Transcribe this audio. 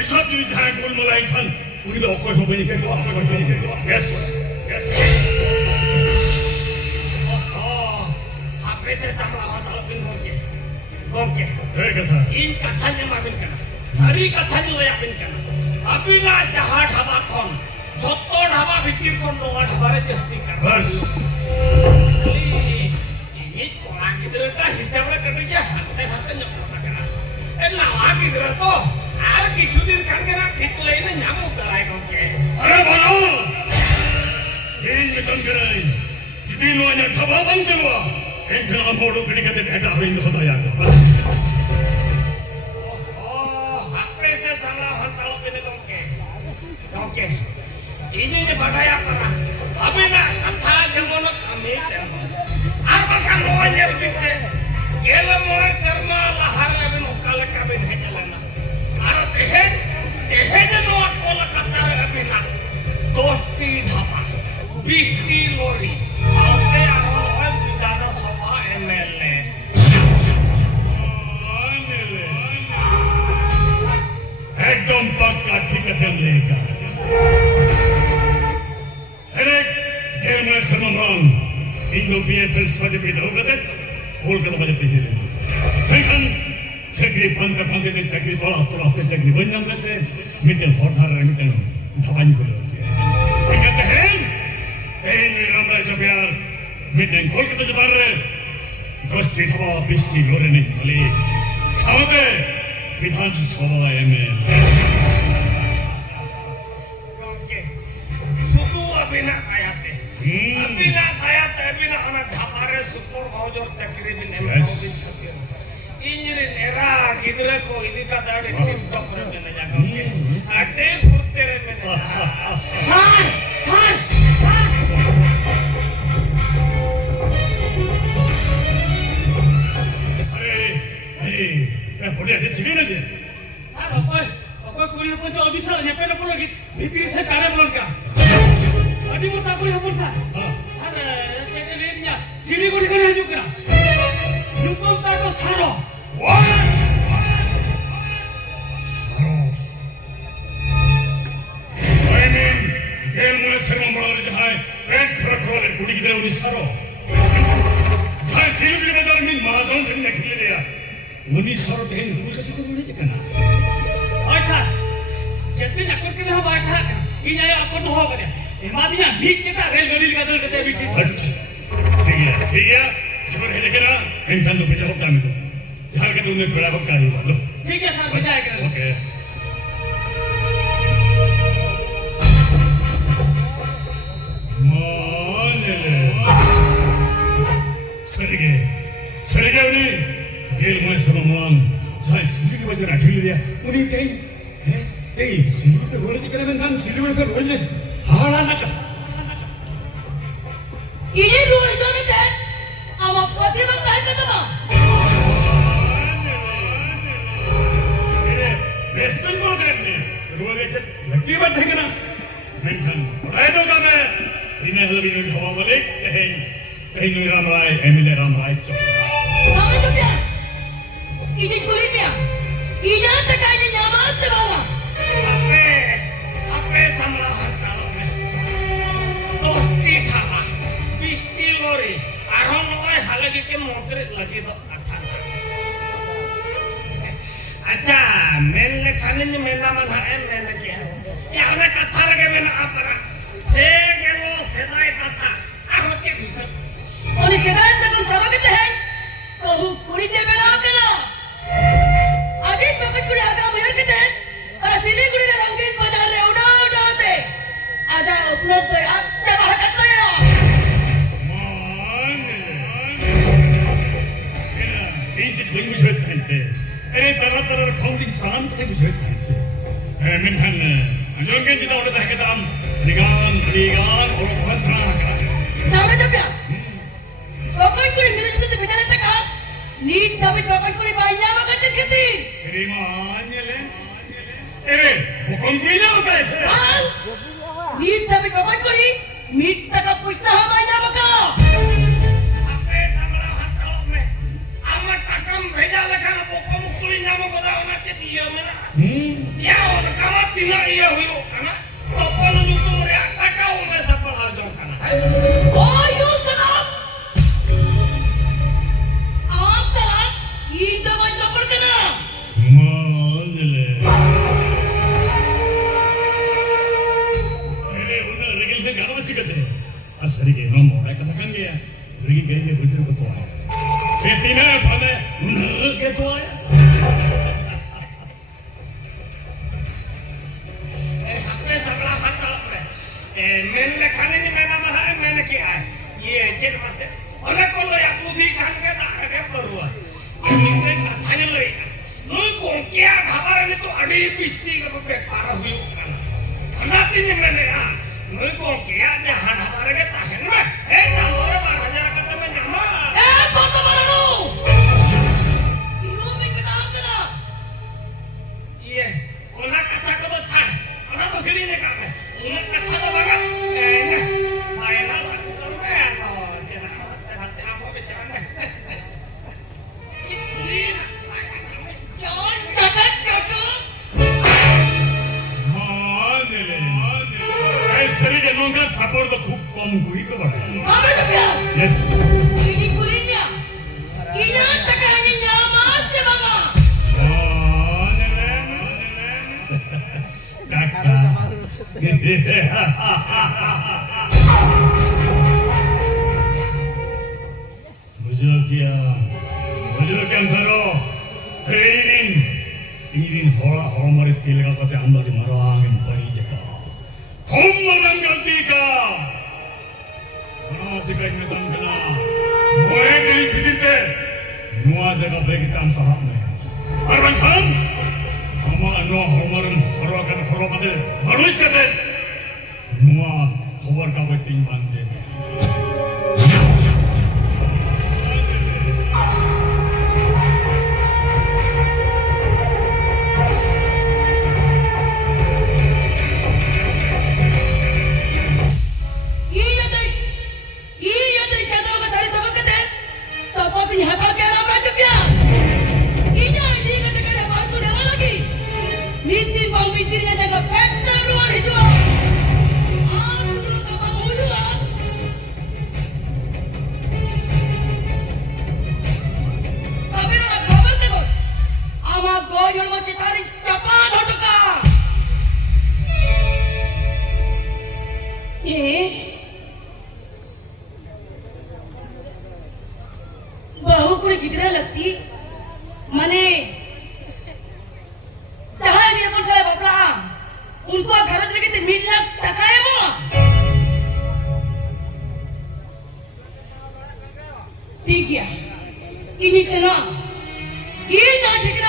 Hisab di jahan kul mulai kan, uni dah okoi hobi ni kau, okoi hobi ni kau. Yes. Oh, apa sih sama orang kalau pin gongke. Terus kata. In katanya mabin kana, sari katanya lo yapin kana. Abina jahat haba kon, jotor haba bikin kon nongan haba rejesti kana. Bas. Ini orang kita dah hisab kerja, hati nyokor kana. Lawan kita tu, ada kisudin kan kena ঠিক lainnya nyamuk terai gongke. Ada mana? Ini bukan gerai. Jadi lu hanya khabar bangsa. Entah apa orang kini kata ada hari ini kau tanya. Oh, apa sih salah hantar ini gongke. Ini ni badaya perang. Abi nak kata jangan kami temu. Apa kan luanya lebih Kela mulai serma lahar abin ukala kabin hajalana. Ara tehen no akola katar abina. Dosti dhapa, bisti lori, saute aroan bidana soba MLA. एकदम पक्का ठिकाना लेगा। Herek, gelmez semanan. Indo BFL saja beda hoga Kolkata baca TV ni. Mereka cakri pangkat ni cakri tolas ni cakri banyak lagi. Mungkin hotar, mungkin dhawan kulo. Mereka tehen ni ramai sebiar. Mungkin Kolkata jebar. Dosti dhawa pisti lore ni kali. Sahaja Vidhan Sabha ML. Gongke, suku abina kayate. Abina kayate abina anak dhamare super bhaujor cakri bin ML. Injirin era gidra ko ini kata ada tim dokter mana jaga. Ade purtere mana. Sar. boleh aja civil aja. Sar, apa kuliah pun jauh bisa nyampe nak lagi. Bibir saya kare belum kah? Adi mau tak kuliah pun sar. Sar, cakap ni dia. Sini kau dikenal juga. Nyukum tak tu saro. What? I mean, gel mulai serem berlalu sehai. Red Krakow pudi kita udah saro. Saya sini bila benar ni mazon jadi nak kiri dia. Muni saro dengan dulu kasih tu boleh je kan? Oh sar, jadi nak kau kena baca kan? Ini ayah aku tu apa dia? Emadinya big kita rel gadi kadal kita big. ठीक है जब है लेकिन ना इंसान तो पिछले हफ्ते में तो जहाँ के तुमने बड़ा हफ्ता ही बोलो ठीक है सर पिछाएगा ओके माने सरगे उन्हें गेल में सममान साइंस सिल्वर की वजह रखी लिया उन्हें कहीं सिल्वर तो रोज निकले में हम सिल्वर तो रोज नहीं हारा ना कर ये रोज जो भी है अब पति में काय करता मां बेस्टन को करने रोज एक लड़की बात है क्या मेंशन राइटो का मैं इन्हें हल्दी में हवा वाले कहीं नुई राम राय MLA Ram Rai kamu tu dia ini kulitnya ini tak ada nyaman sebala apa samlah harta lo me dosti thama bisti lori aron loy halagi ke motor lagi to acha men le khanin men naman ha en men ke ya ona katha lage men apara se gelo sedai katha aho ke bhisar और इस जगह से कुछ समझ के हैं कहूँ कुड़ी दे बेरा के ना अजीब पकड़ कुड़ी आगा मेरे के हैं और सिली कुड़ी ने रंगीन बाजार रे उड़ा दे आजा उपलब्ध तो आप जब हरकत तो यार इंचित बंग मुझे कहते अरे तरह फाउंडिंग साम के मुझे कहते मिन्हन जोंगे जितना उड़ता है कि दाम निगान और फंसा जाने जब यार पकड़ कुड़ी मेरे पीछे बिचारे तक आ नीट तभी पकड़ कुड़ी बाइया मगर चक्कती अरे मान्यले अरे वो कौन कुड़ी ना होता है सर नीट तभी पकड़ कुड़ी मीट तक पुष्टा हो बाइया मगर apa samlah harta lo me amat takam beda lekan pokok mukuli nyamo goda ona te dia mena ya ona gaya bener ketua. Betina pada bener ketua. Sampai sebelah mata le. Men lekane ni mana mana men kia. Ye jen masih. Orang kalau yang budi kan kita ada perlu. Ini katanya le. Lu kongkia kabaran itu ada pisti ke parah huyukan. Nanti ni mana ya? Lu kongkia ni hana kabaran kita kan? Nalore baranya kata menyama. Kota baru. Ibu minggu tahun kena. Iya. Orang kaca kau tu cah. Orang tu gini ni kan? Orang kaca tu bagai. Mainan satu tu kan? Apa bicara ni? Citin. Jangan cacat cacat. Sering nongkrong thapor tu खूब कम हुई तो बड़ा. Kamu tu biar. Yes. Ini kulitnya. Ini tekannya nyaman sebanga. Bujukian saro, irin hola homari tilga kate anda di marangin pani jeka. Homaran ganti ka. Jika ini tangkena, mulai dari bidite, nuasa jaga begitan sahamnya. Arman kan? Homaran horokan horomade, maluit kate. Nuah khobar ka beting bande. Bahu kuda gidra लगती मने जहाँ भी अपन साले बापला उनको घर में लेके मिलना टकाए मो ठीक है इन्हीं से ना ये नाटक